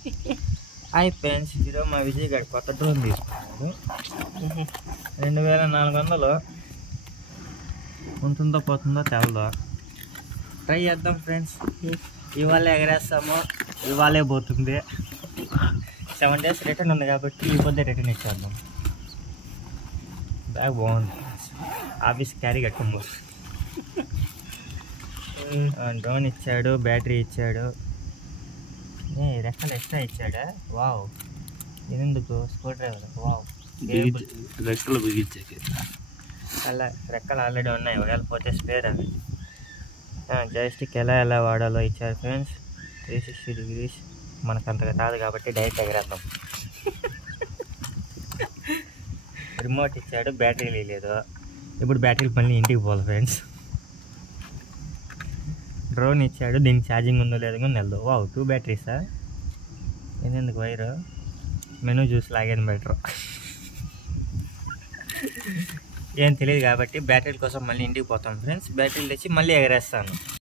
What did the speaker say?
Hi friends, ఈరోజు మా విజయ్ గారు కొత్త డ్రోన్ తీసుకున్నాడు. 2400 ఉంటుందో పోతుందో తెలదో. ట్రై చేద్దాం ఫ్రెండ్స్. ఇవాళ ఎగరేస్తాము, ఇవాళే పోతుంది. 7 days రిటర్న్ ఉంది కాబట్టి ఈ పొద్దే రిటర్న్ ఇచ్చేద్దాం. బ్యాగ్ బాగుంది, ఆఫీస్ క్యారీ కట్టుకోబో. డ్రోన్ ఇచ్చాడు, బ్యాటరీ ఇచ్చాడు, రెక్కలు ఎక్స్ట్రా ఇచ్చాడా. వావ్, ఇదెందుకు? Screw driver. వావ్, రెక్కలు బిగించాక అలా రెక్కలు ఆల్రెడీ ఉన్నాయి, ఒకవేళ పోతే స్పేర్ అవి. జాయిస్టిక్ ఎలా వాడాలో ఇచ్చారు ఫ్రెండ్స్. 360 degrees మనకు అంతగా కాదు కాబట్టి డైరెక్ట్ ఎగరేద్దాం. రిమోట్ ఇచ్చాడు, బ్యాటరీ లేదు. ఇప్పుడు బ్యాటరీ మళ్ళీ ఇంటికి పోవాలి ఫ్రెండ్స్. డ్రోన్ ఇచ్చాడు, దీనికి ఛార్జింగ్ ఉందో లేదో కానీ వెళ్దాం. వావ్, 2 బ్యాటరీసా? ఎందుకు వైరు? మెనూ చూసి లాగేది బెటర్. ఏం తెలియదు కాబట్టి బ్యాటరీల కోసం మళ్ళీ ఇంటికి పోతాం ఫ్రెండ్స్. బ్యాటరీలు తెచ్చి మళ్ళీ ఎగరేస్తాను.